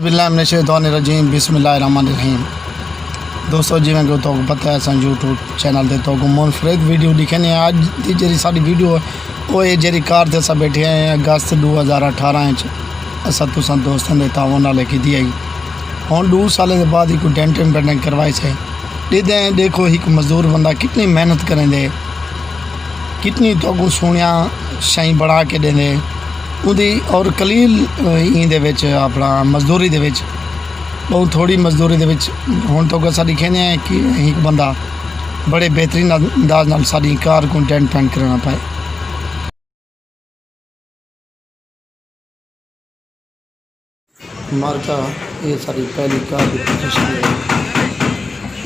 बिस्मिल्लाहिर्रहमानिर्रहीम बिस्मिल्लाहिर्रहमानिर्रहीम। दोस्तों जिवें कि तो पता है अस यूट्यूब चैनल ते तो मुनफरिद वीडियो लिखने अज की जी साडी वीडियो वो है जी कार से अस बैठे हैं अगस्त 2018 अस तुसा दोस्तों के तावन नाल की आई हूँ 2 साल के बाद ही डेंटिंग पेंटिंग करवाई से ॾिदे देखो एक मजदूर बंदा कितनी मेहनत करेंदे कितनी तो सोनिया शई बना के देंदे उदी और कलील इंदे विच अपना मजदूरी दे विच बहुत थोड़ी मजदूरी दे विच हुण तो अस दिखेंदे हैं कि एक बंदा बड़े बेहतरीन अंदाज नाल साडी कार को डेंट पेंट करना पाए। मार्का ये सारी पहली कार की पोजीशन है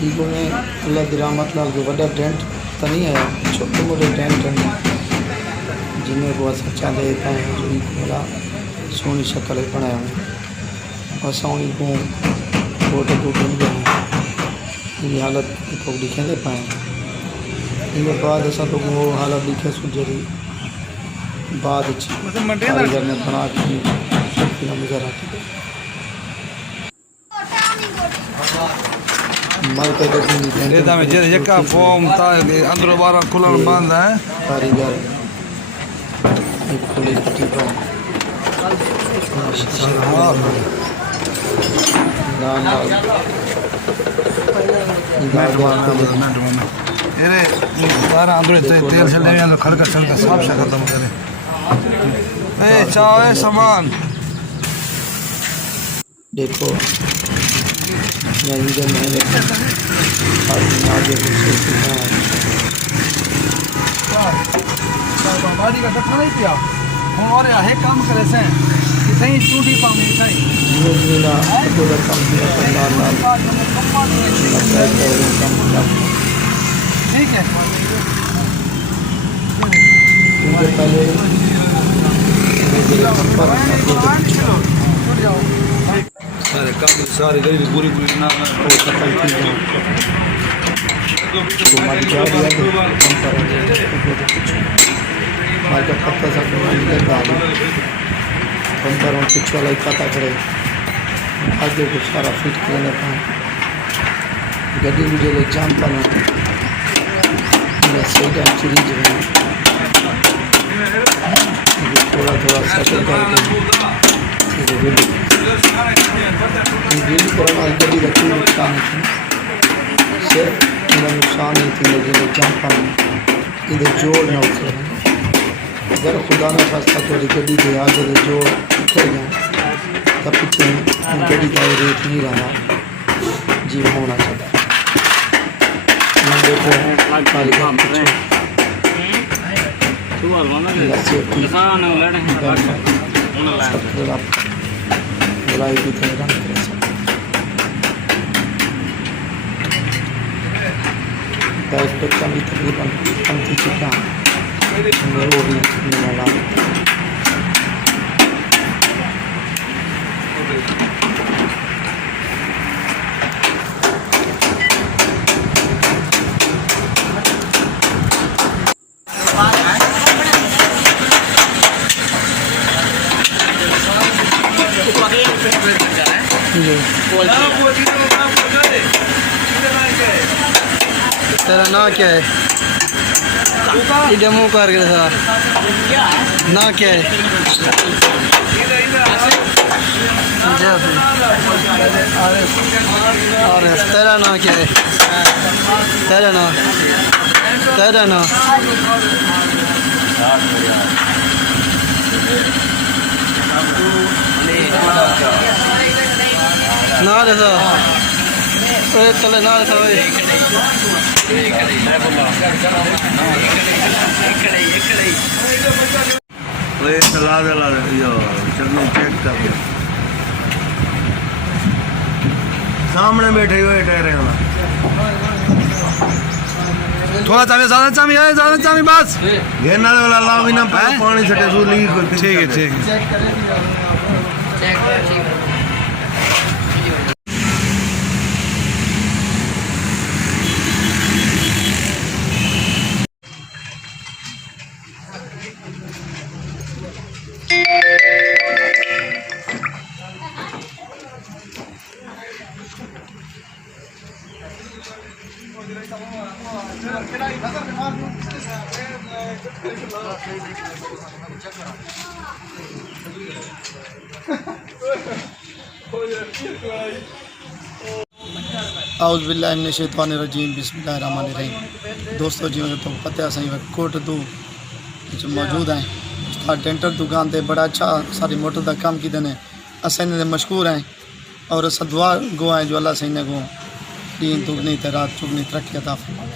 इन्होंने अल्लाह दी रहमत नाल कोई वड्डा डेंट तो नहीं है छोटे मोटे डेंट हैं जिन्हें को अस चाहते पाए जो बड़ा सोहनी शक्ल बनाया और सोहनी को फोटो को बन गया ये हालत तो दिखेंदे पाए इनके बाद अस तो वो हालत दिखे सुजरी बाद कारीगर ने बना के नजर आती अंदर बाहर खुलन बंद है कारीगर तेल चल खड़का छड़का साफ सा खत्म करे चाहे सामान देखो गाड़ी का देखा नहीं पिया हम और है काम करे से सही टूटी पानी सही ठीक है सारे काम सारी गई पूरी पूरी ना मार्केट पत्ता सा पंपर और कुछ वाला पता करे आगे को सारा फिट करने का गड्डी मुझे ले जाम पाना सही सीरीज है थोड़ा थोड़ा सेटल करके गड्डी का कोई नुकसान नहीं सिर्फ नुकसान नहीं थी मुझे जाम पाना इधर जोड़ ना उतरे अगर खुदा न खास्ता थोड़ी गड्डी के आगे जो उतर गए तब पीछे गड्डी का रेट नहीं रहा जी होना चाहिए तकरीबन कम थी चुका वो भी मिला तेरा ना क्या है डेमो कर के सर ना क्या है अरे तेरा ना क्या है तेरा ना ना जैसा तले ना जैसा सामने बैठे हुए ठहरे थोड़ा ज़्यादा चामी बस घेरना वाला लाभ ना पानी सटे सो लीक ठीक है औज़ुबिल्लाहिमिनश्शैतानिर्रजीम बिस्मिल्लाहिर्रहमानिर्रहीम। दोस्तों जी तो पता है सही कोट तो मौजूद हैं उस्ताद डेंटर दुकान ते बड़ा अच्छा सारी मोटर का काम किए ने असें ने मशहूर हैं और अस दुआ गो हैं जो अल्लाह सही ने गो दीन दुगनी ते रात चुगनी तरक्की अता फरमाए।